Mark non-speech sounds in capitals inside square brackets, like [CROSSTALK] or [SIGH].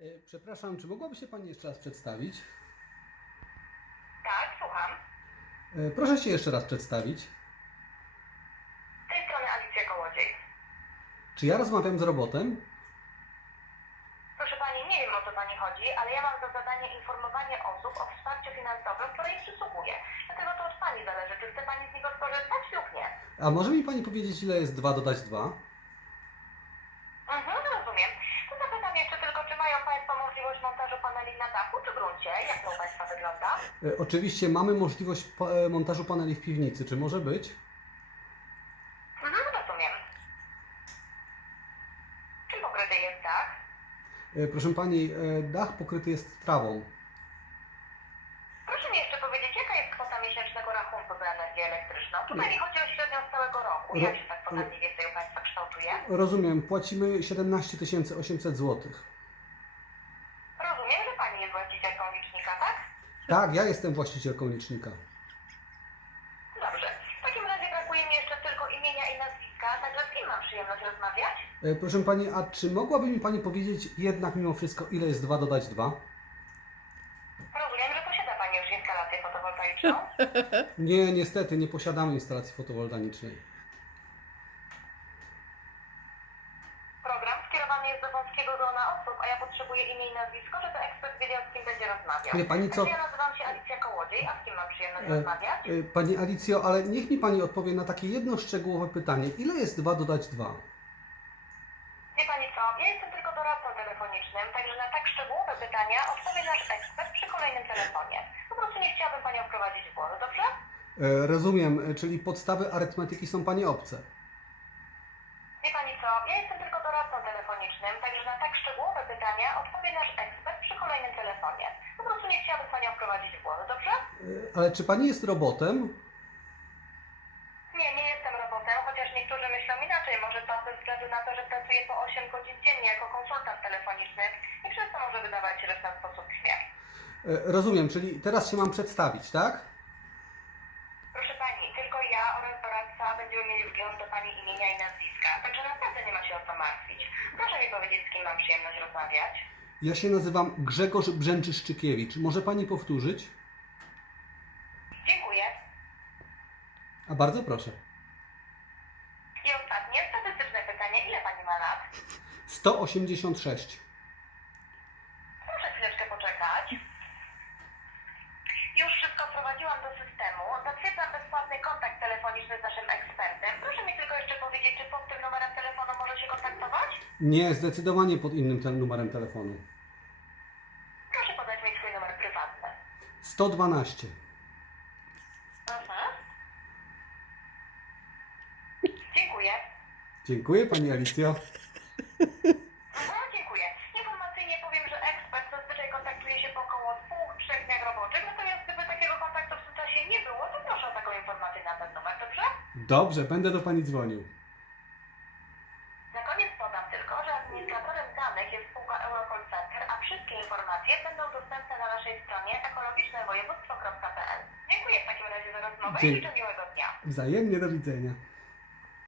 E, Przepraszam, czy mogłaby się Pani jeszcze raz przedstawić? Tak, słucham. E, Proszę się jeszcze raz przedstawić. Z tej strony Alicja Kołodziej. Czy ja rozmawiam z robotem? Proszę Pani, nie wiem o co Pani chodzi, ale ja mam za zadanie informowanie osób o wsparciu finansowym, które im przysługuje. Dlatego to od Pani zależy, czy chce Pani z niego skorzystać lub nie. A może mi Pani powiedzieć, ile jest 2 dodać 2? Mhm, rozumiem. To zapytam jeszcze tylko, czy mają Państwo możliwość montażu paneli na gruncie? Jak to u Państwa wygląda? E, Oczywiście mamy możliwość pa- e, montażu paneli w piwnicy. Czy może być? Mhm, rozumiem. Czym pokryty jest dach? E, Proszę Pani, e, dach pokryty jest trawą. Proszę mi jeszcze powiedzieć, jaka jest kwota miesięcznego rachunku za energię elektryczną? Tutaj mi chodzi o średnią z całego roku. Jak się tak kwota mniej więcej u Państwa kształtuje? Rozumiem, płacimy 17 800 zł. Rozumiem, że Pani jest właścicielką licznika, tak? Tak, ja jestem właścicielką licznika. Dobrze. W takim razie brakuje mi jeszcze tylko imienia i nazwiska, także z kim mam przyjemność rozmawiać? E, Proszę Pani, a czy mogłaby mi Pani powiedzieć jednak mimo wszystko, ile jest 2 dodać 2? Rozumiem, że posiada Pani już instalację fotowoltaiczną. [LAUGHS] Nie, niestety nie posiadamy instalacji fotowoltaicznej. Osób, a ja potrzebuję imię i nazwisko, żeby ekspert wiedział, z kim będzie rozmawiał. Wie pani co? Ja nazywam się Alicja Kołodziej, a z kim mam przyjemność E, rozmawiać? e, Pani Alicjo, ale niech mi Pani odpowie na takie jedno szczegółowe pytanie. Ile jest 2 dodać 2? Wie Pani co, ja jestem tylko doradcą telefonicznym, także na tak szczegółowe pytania odpowie nasz ekspert przy kolejnym telefonie. Po prostu nie chciałabym Panią wprowadzić w błąd, dobrze? E, Rozumiem, e, czyli podstawy arytmetyki są Pani obce. Wie Pani co, ja jestem tylko doradcą telefonicznym, także na tak szczegółowe pytania odpowie nasz ekspert przy kolejnym telefonie. Po prostu nie chciałabym Panią wprowadzić w błąd, dobrze? E, Ale czy Pani jest robotem? Nie, nie jestem robotem, chociaż niektórzy myślą inaczej. Może to ze względu na to, że pracuję po 8 godzin dziennie jako konsultant telefoniczny i przez to może wydawać się, że w ten sposób śmiech. E, Rozumiem, czyli teraz się mam przedstawić, tak? Z kim mam przyjemność rozmawiać. Ja się nazywam Grzegorz Brzęczyszczykiewicz. Może Pani powtórzyć? Dziękuję. A bardzo proszę. I ostatnie, statystyczne pytanie. Ile Pani ma lat? 186. Proszę chwileczkę poczekać. Już wszystko wprowadziłam do systemu. Zatwierdzam bezpłatny kontakt telefoniczny z naszym ekspertem. Proszę mi tylko jeszcze powiedzieć, czy pod tym numerem telefonu może się kontaktować? Nie, zdecydowanie pod innym ten numerem telefonu. Proszę podać mi swój numer prywatny. 112. Mhm. Dziękuję. Dziękuję Pani Alicjo. Mhm, dziękuję. Informacyjnie powiem, że ekspert zazwyczaj kontaktuje się po około dwóch, trzech dniach roboczych, natomiast gdyby takiego kontaktu w tym czasie nie było, to proszę o taką informację na ten numer, dobrze? Dobrze, będę do Pani dzwonił. Na koniec podam tylko, że administratorem danych jest spółka Eurocall Center, a wszystkie informacje będą dostępne na naszej stronie ekologicznewojewództwo.pl. Dziękuję w takim razie za rozmowę i Dzięki. życzę miłego dnia. Wzajemnie do widzenia.